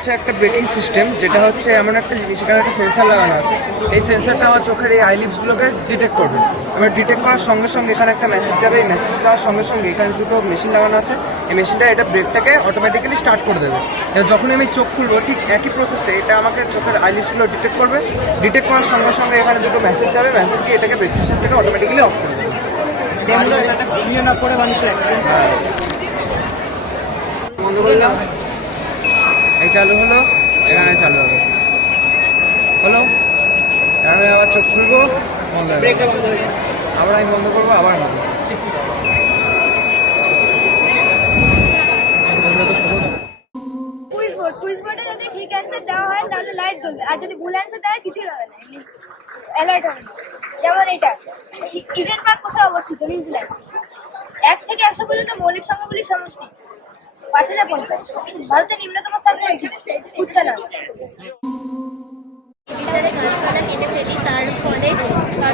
হচ্ছে একটা braking system, যেটা হচ্ছে এমন একটা জিনিস, এখানে একটা সেন্সার লাগানো আছে। এই সেন্সারটা আমার চোখের এই আইলিপসগুলোকে ডিটেক্ট করবে। এবার ডিটেক্ট করার সঙ্গে সঙ্গে এখানে একটা মেসেজ যাবে। এই মেসেজ দেওয়ার সঙ্গে সঙ্গে এখানে দুটো মেশিন লাগানো আছে। এই মেশিনটা এটা ব্রেকটাকে অটোমেটিক্যালি স্টার্ট করে দেবে। এবার যখনই আমি চোখ খুলবো ঠিক একই প্রসেসে এটা আমাকে চোখের আইলিপসগুলো ডিটেক্ট করবে। ডিটেক্ট করার সঙ্গে সঙ্গে এখানে দুটো মেসেজ যাবে। মেসেজ দিয়ে এটাকে ব্রেক সিস্টেমটাকে অটোমেটিক্যালি অফ করে দেবে। ডেমোটা যাতে ঘুমিয়ে না পড়ে মানুষের অ্যাক্সিডেন্ট বন্ধ করলাম, এই চালু হলো, এখানে চালু হবে, হলো। এখানে আবার চোখ খুলবো, বন্ধ হবে, ব্রেকটা বন্ধ হয়ে যায়। আবার আমি বন্ধ করবো, আবার হবে। কুইজ বোর্ডে যদি ঠিক অ্যান্সার দেওয়া হয় তাহলে লাইট জ্বলবে, আর যদি ভুল অ্যান্সার দেওয়া হয় কিছুই হবে না, অ্যালার্ট হবে না। যেমন এটা, ইডেন পার্ক কোথায় অবস্থিত? নিউজিল্যান্ড। 1 থেকে 100 পর্যন্ত মৌলিক সংখ্যাগুলির সমষ্টি 5050। ভারতের নিম্নতম স্থান কোনটি? উত্তরা। গাছপালা কেটে ফেলি, তার ফলে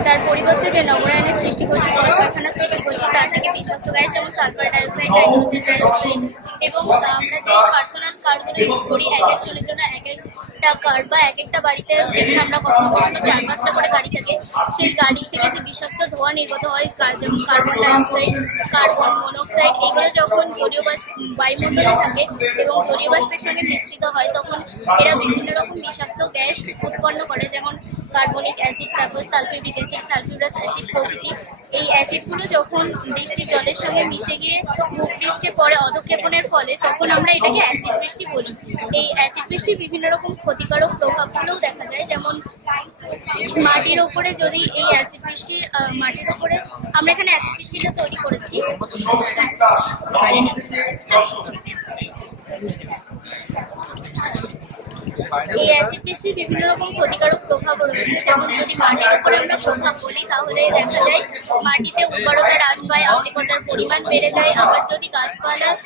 তার পরিবর্তে যে নগরায়নের সৃষ্টি করছি, কলকারখানা সৃষ্টি করছি, তার থেকে বিষাক্ত গ্যাস যেমন সালফার ডাইঅক্সাইড, নাইট্রোজেন ডাইঅক্সাইড, এবং আমরা যে পার্সোনাল কারগুলো ইউজ করি, এক একজনের জন্য এক একটা কার, বা এক একটা বাড়িতে দেখি আমরা কখনো কখনো 4-5টা করে গাড়ি থাকে, সেই গাড়ি থেকে যে বিষাক্ত ধোঁয়া নির্গত হয়, যেমন কার্বন ডাইঅক্সাইড, কার্বন মনোক্সাইড, এগুলো যখন জলীয় বাষ্প বায়ুমণ্ডলে থাকে এবং জলীয় বাষ্পের সঙ্গে মিশ্রিত হয়, তখন এরা বিভিন্ন রকম বিষাক্ত গ্যাস উৎপন্ন করে, যেমন কার্বনিক অ্যাসিড, তারপর সালফিউরিক অ্যাসিড, সালফিউরাস অ্যাসিড প্রভৃতি। এই অ্যাসিডগুলো যখন বৃষ্টির জলের সঙ্গে মিশে গিয়ে ভূপৃষ্ঠে পড়ে অধঃক্ষেপণের ফলে, তখন আমরা এটাকে অ্যাসিড বৃষ্টি বলি। এই অ্যাসিড বৃষ্টির বিভিন্ন রকম ক্ষতিকারক প্রভাবগুলোও দেখা যায়, যেমন মাটির ওপরে যদি এই অ্যাসিড বৃষ্টির মাটির ওপরে আমরা এখানে অ্যাসিড বৃষ্টিটা তৈরি করেছি। এই অ্যাসিড বৃষ্টির বিভিন্ন রকম ক্ষতিকারক প্রভাব রয়েছে, যেমন যদি মাটির উপরে আমরা প্রভাব বলি তাহলে দেখা যায় মাটিতে উর্বরতা হ্রাস পায়, আম্লিকতার পরিমাণ বেড়ে যায়। আবার যদি গাছপালার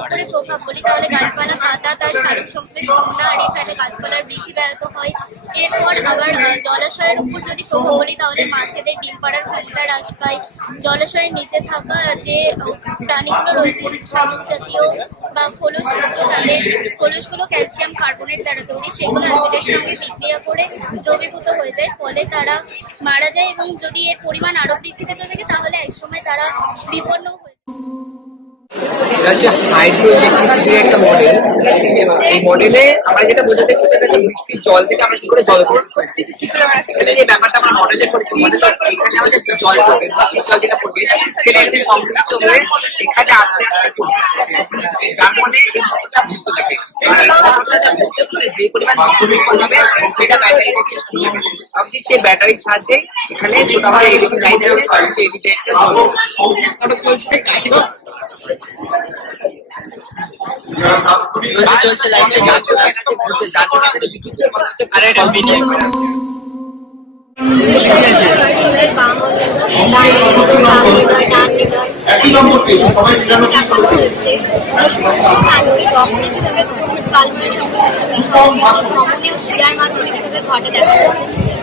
উপরে প্রভাব বলি তাহলে গাছপালা পাতা তার সালোক সংশ্লেষ ক্ষমতা হারিয়ে ফেলে, গাছপালার বৃদ্ধি ব্যাহত হয়। এরপর আবার জলাশয়ের উপর যদি প্রভাব বলি তাহলে মাছেদের ডিম পাড়ার ক্ষমতা হ্রাস পায়। জলাশয়ের নিচে থাকা যে প্রাণীগুলো রয়েছে, শামুক জাতীয় বা খোলস, তাদের খোলসগুলো ক্যালসিয়াম কার্বনেট দ্বারা তৈরি, সেগুলো অ্যাসিডের সঙ্গে বিক্রিয়া করে দ্রবীভূত হয়ে যায়, ফলে তারা মারা যায়। এবং যদি এর পরিমাণ আরো বৃদ্ধি পেতে থাকে তাহলে একসময় তারা বিপন্ন হয়ে যায়। এটা হচ্ছে হাইড্রো ইলেকট্রিসিটির একটা মডেল, ঠিক আছে? এই মডেলে আমরা যেটা বোঝাতে চাই যে বৃষ্টির জল থেকে আমরা কি করে জল তৈরি করছি। এখানে যে ব্যাপারটা আমরা মডেলে করেছি, মডেল এখানে আমাদের জল পড়বে, বৃষ্টির জল যেটা পড়বে সেটা এখানে সম্পৃক্ত হয়ে এখানে আস্তে আস্তে পড়বে, যার ফলে এই মোটরটা ঘুরতে থাকে। আর এই মোটরটা ঘুরতে ঘুরতে যে পরিমাণ বিদ্যুৎ উৎপন্ন হবে সেটা ব্যাটারি থেকে শুরু হবে। আপনি সেই ব্যাটারির সাহায্যে এখানে ছোট আমরা এলইডি লাইট আছে, সেই এলইডি লাইটটা চলছে। চলছে লাইটটা যাচ্ছে, আর এটা মিনি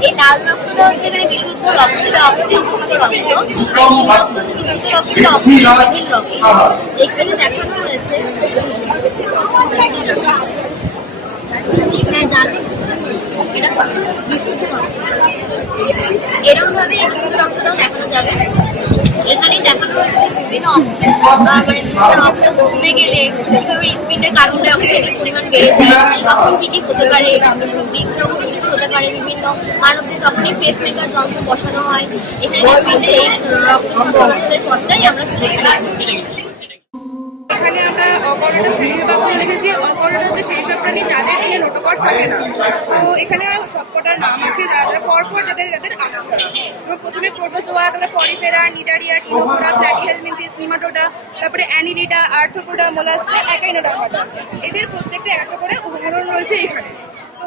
এই লাল রক্তটা হচ্ছে এখানে বিশুদ্ধ রক্ত, যেটা অক্সিজেন যুক্ত রক্ত, আর নীল রক্ত হচ্ছে দূষিত রক্ত, যেটা অক্সিজেনহীন রক্ত। এখানে দেখানো হয়েছে এটা হচ্ছে বিশুদ্ধ রক্ত। এরকম ভাবে এই বিশুদ্ধ রক্তটাও দেখানো যাবে। এখানে দেখানো হচ্ছে বিভিন্ন অক্সিজেন মানে রক্ত কমে গেলে হৃৎপিণ্ডের কার্বন ডাই অক্সাইডের পরিমাণ বেড়ে যায়, তখন কি কি হতে পারে, হৃদরোগ সৃষ্টি হতে পারে বিভিন্ন মানবদের, তখনই পেস মেকার যন্ত্র বসানো হয়। এখানে হৃৎপিণ্ডের এই রক্ত সঞ্চালনের পথটাই আমরা শুধু এখানে আমরা অকর্ণটা শ্রেণীবিভাগ করে লিখেছি। অকর্ণটা হচ্ছে সেই সব প্রাণী যাদের এই নোটোকট থাকে না। তো এখানে সবকটার নাম আছে যারা যারা পরপর যাদের যাদের আসছে। এবং প্রথমে প্রোটোজোয়া, তারপরে পলিফেরা, নিডারিয়া, টিনোফোরা, প্ল্যাটিহেলমিনথিস, নিমাটোডা, তারপরে অ্যানিলিডা, আর্থ্রোপোডা, মোলাস্কা, একাইনোডার্মাটা। এদের প্রত্যেকটা একটা করে উদাহরণ রয়েছে এখানে। তো